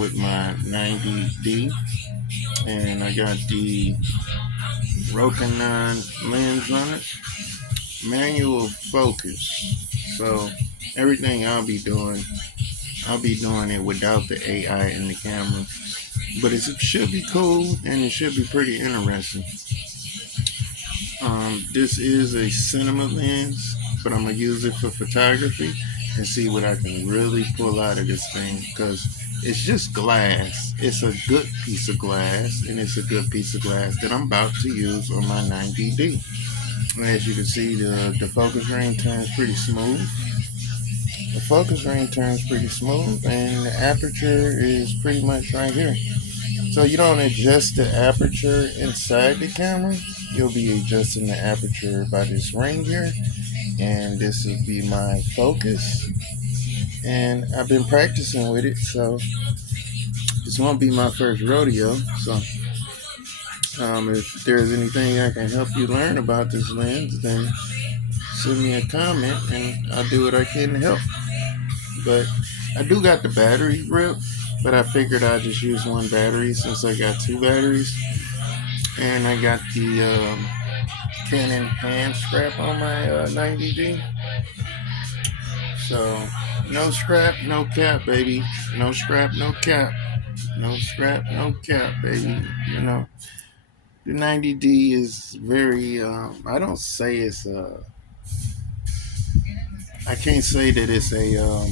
with my 90D, and I got the Rokinon lens on it, manual focus. So everything I'll be doing it without the AI in the camera. But it should be cool and it should be pretty interesting. This is a cinema lens, but I'm gonna use it for photography and see what I can really pull out of this thing because it's just glass. It's a good piece of glass, and it's a good piece of glass that I'm about to use on my 90D. As you can see, the focus ring turns pretty smooth. The focus ring turns pretty smooth, and the aperture is pretty much right here. So you don't adjust the aperture inside the camera. You'll be adjusting the aperture by this ring here, and this will be my focus. And I've been practicing with it, so this won't be my first rodeo. So if there's anything I can help you learn about this lens, then send me a comment, and I'll do what I can to help. But I do got the battery grip, but I figured I'd just use one battery since I got two batteries. And I got the Canon hand strap on my 90D. So no scrap, no cap, baby. No scrap, no cap. No scrap, no cap, baby. You know, the 90D is very, I don't say it's a, I can't say that it's a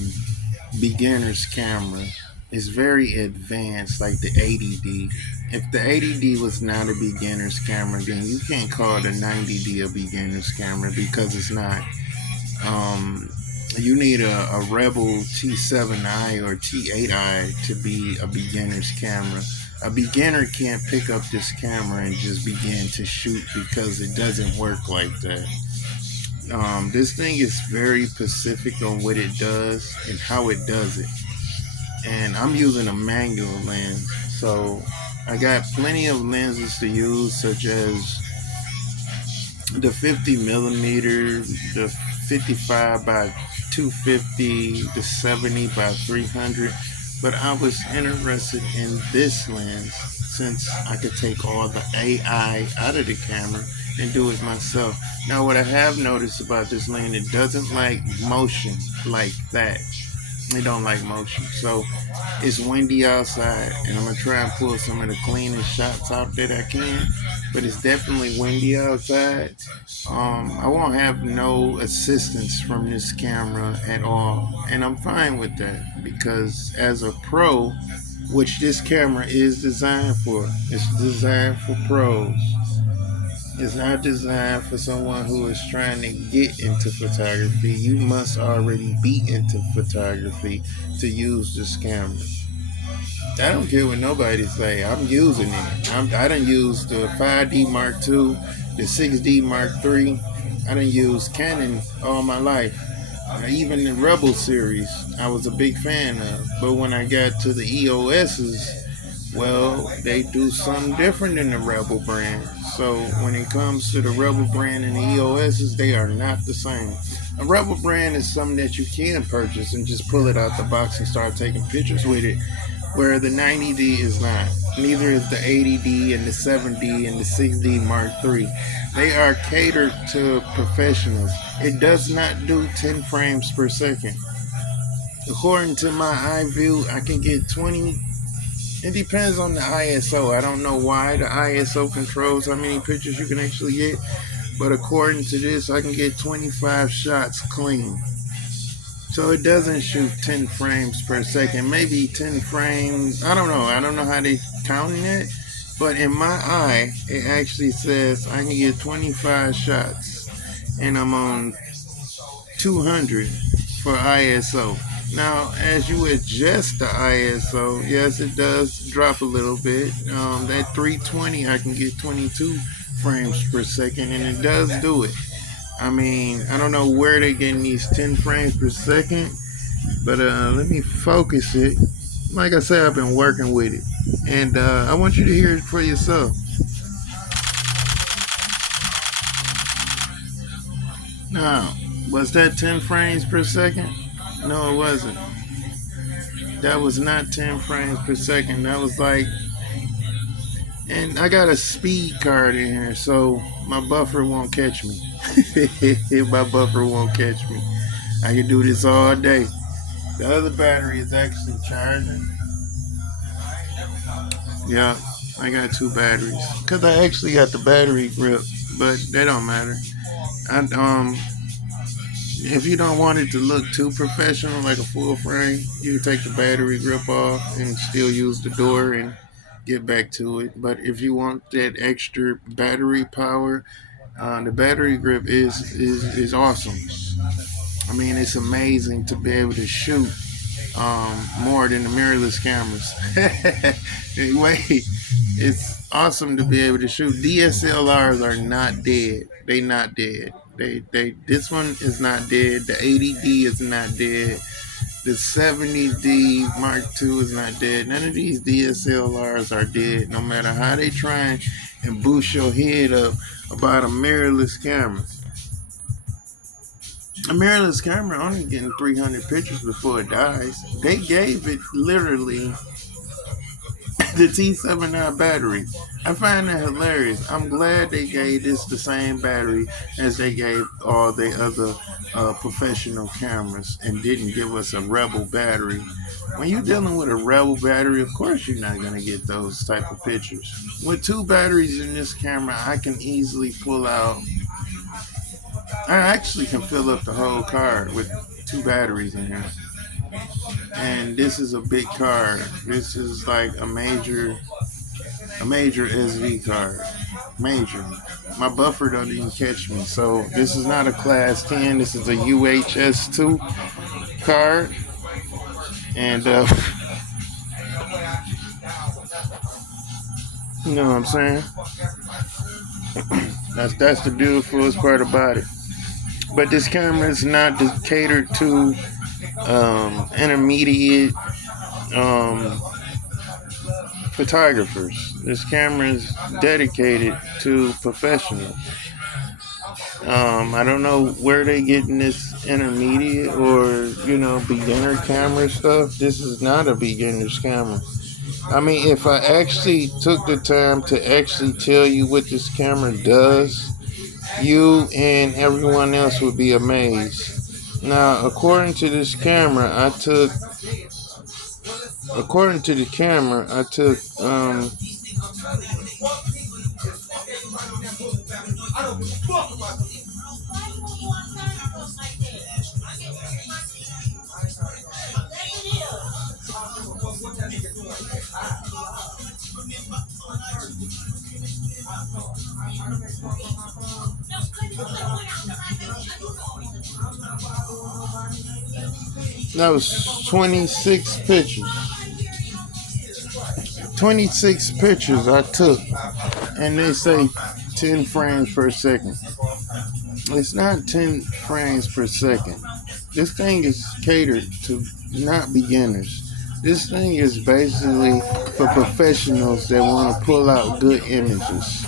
beginner's camera. It's very advanced, like the 80D. If the 80D was not a beginner's camera, then you can't call the 90D a beginner's camera because it's not. You need a Rebel T7i or T8i to be a beginner's camera. A beginner can't pick up this camera and just begin to shoot because it doesn't work like that. This thing is very specific on what it does and how it does it. And I'm using a manual lens, so I got plenty of lenses to use, such as the 50 millimeter, the 55 by 250, the 70 by 300. But I was interested in this lens since I could take all the AI out of the camera and do it myself. Now, what I have noticed about this lens, it doesn't like motion like that. It don't like motion. So it's windy outside, and I'm gonna try and pull some of the cleanest shots out that I can. But it's definitely windy outside. I won't have no assistance from this camera at all, and I'm fine with that because as a pro, which this camera is designed for, it's designed for pros. It's not designed for someone who is trying to get into photography. You must already be into photography to use this camera. I don't care what nobody say. I'm using it. I done used the 5D Mark II, the 6D Mark III. I done used Canon all my life. Even the Rebel series, I was a big fan of. But when I got to the EOS's, well, they do something different than the Rebel brand. So when it comes to the Rebel brand and the EOS's, they are not the same. A Rebel brand is something that you can purchase and just pull it out the box and start taking pictures with it, where the 90D is not. Neither is the 80D and the 7D and the 6D Mark III. They are catered to professionals. It does not do 10 frames per second. According to my iView, I can get 20. It depends on the ISO. I don't know why the ISO controls how many pictures you can actually get, but according to this, I can get 25 shots clean. So it doesn't shoot 10 frames per second, maybe 10 frames. I don't know. I don't know how they counting it, but in my eye, it actually says I can get 25 shots, and I'm on 200 for ISO. Now, as you adjust the ISO, yes, it does drop a little bit. That 320, I can get 22 frames per second, and it does do it. I mean, I don't know where they're getting these 10 frames per second, but let me focus it. Like I said, I've been working with it, and I want you to hear it for yourself. Now, was that 10 frames per second? No, it wasn't. That was not 10 frames per second. That was like, and I got a speed card in here, so my buffer won't catch me. My buffer won't catch me. I can do this all day. The other battery is actually charging. Yeah, I got two batteries. Cause I actually got the battery grip, but that don't matter. I, if you don't want it to look too professional, like a full frame, you can take the battery grip off and still use the door and get back to it. But if you want that extra battery power, the battery grip is awesome. I mean, it's amazing to be able to shoot more than the mirrorless cameras. Wait, it's awesome to be able to shoot. DSLRs are not dead. They not dead. They. This one is not dead. The 80D is not dead. The 70D Mark II is not dead. None of these DSLRs are dead. No matter how they try and boost your head up about a mirrorless camera. A mirrorless camera only getting 300 pictures before it dies. They gave it literally the T7i battery. I find that hilarious. I'm glad they gave this the same battery as they gave all the other professional cameras and didn't give us a Rebel battery. When you're dealing with a Rebel battery, of course you're not going to get those type of pictures. With two batteries in this camera, I can easily pull out. I actually can fill up the whole card with two batteries in here. And this is a big card. This is like a major SD card. Major. My buffer don't even catch me. So this is not a class 10. This is a UHS2 card. And you know what I'm saying? That's the beautifulest part about it. But this camera is not catered to intermediate photographers. This camera is dedicated to professionals. I don't know where they getting this intermediate or beginner camera stuff. This is not a beginner's camera. I mean, if I actually took the time to actually tell you what this camera does, you and everyone else would be amazed. Now, according to the camera, I took that was 26 pictures. 26 pictures I took, and they say 10 frames per second. It's not 10 frames per second. This thing is catered to not beginners. This thing is basically for professionals that want to pull out good images.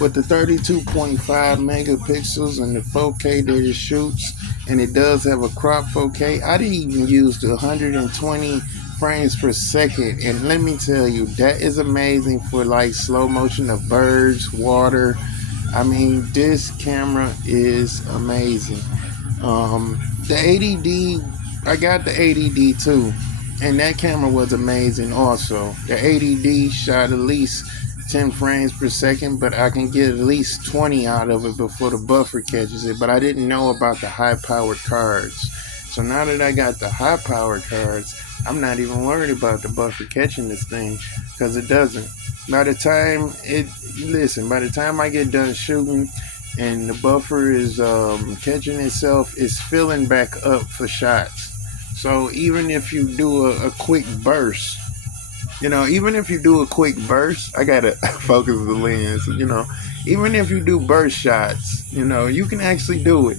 With the 32.5 megapixels and the 4K that it shoots, and it does have a crop 4K, I didn't even use the 120 frames per second, and let me tell you, that is amazing for like slow motion of birds, water. I mean, this camera is amazing. The 80D, I got the 80D too, and that camera was amazing also. The 80D shot at least 10 frames per second, but I can get at least 20 out of it before the buffer catches it. But I didn't know about the high powered cards. So now that I got the high powered cards, I'm not even worried about the buffer catching this thing, because it doesn't. By the time I get done shooting and the buffer is catching itself, it's filling back up for shots. So even if you do a quick burst, I gotta focus the lens, even if you do burst shots, you can actually do it.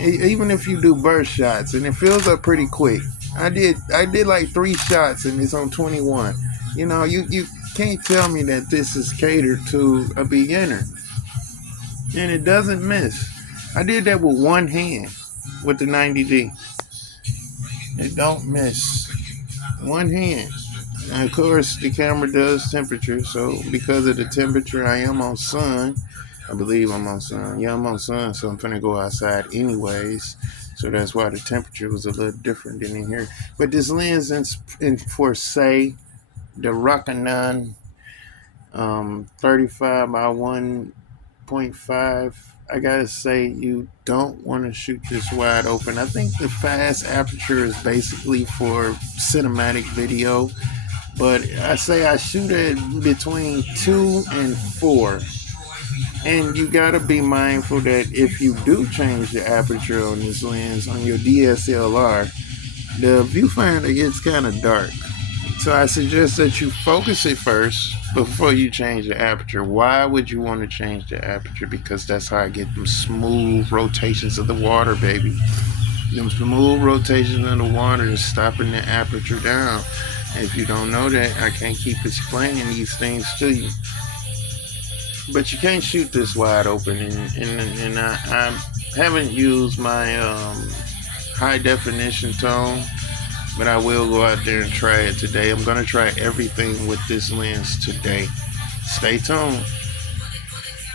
Even if you do burst shots, and it fills up pretty quick. I did like 3 shots and it's on 21. You can't tell me that this is catered to a beginner. And it doesn't miss. I did that with one hand with the 90D. It don't miss. One hand. And of course, the camera does temperature, so because of the temperature, I am on sun. I believe I'm on sun. Yeah, I'm on sun, so I'm finna go outside anyways. So that's why the temperature was a little different than in here. But this lens in for say the Rokinon 35 by 1.5. I gotta say, you don't want to shoot this wide open. I think the fast aperture is basically for cinematic video, but I say I shoot it between 2 and 4. And you gotta be mindful that if you do change the aperture on this lens on your DSLR, the viewfinder gets kind of dark. So I suggest that you focus it first before you change the aperture. Why would you want to change the aperture? Because that's how I get them smooth rotations of the water, baby. Them smooth rotations of the water is stopping the aperture down. And if you don't know that, I can't keep explaining these things to you. But you can't shoot this wide open, and I haven't used my high definition tone, but I will go out there and try it today. I'm going to try everything with this lens today. Stay tuned.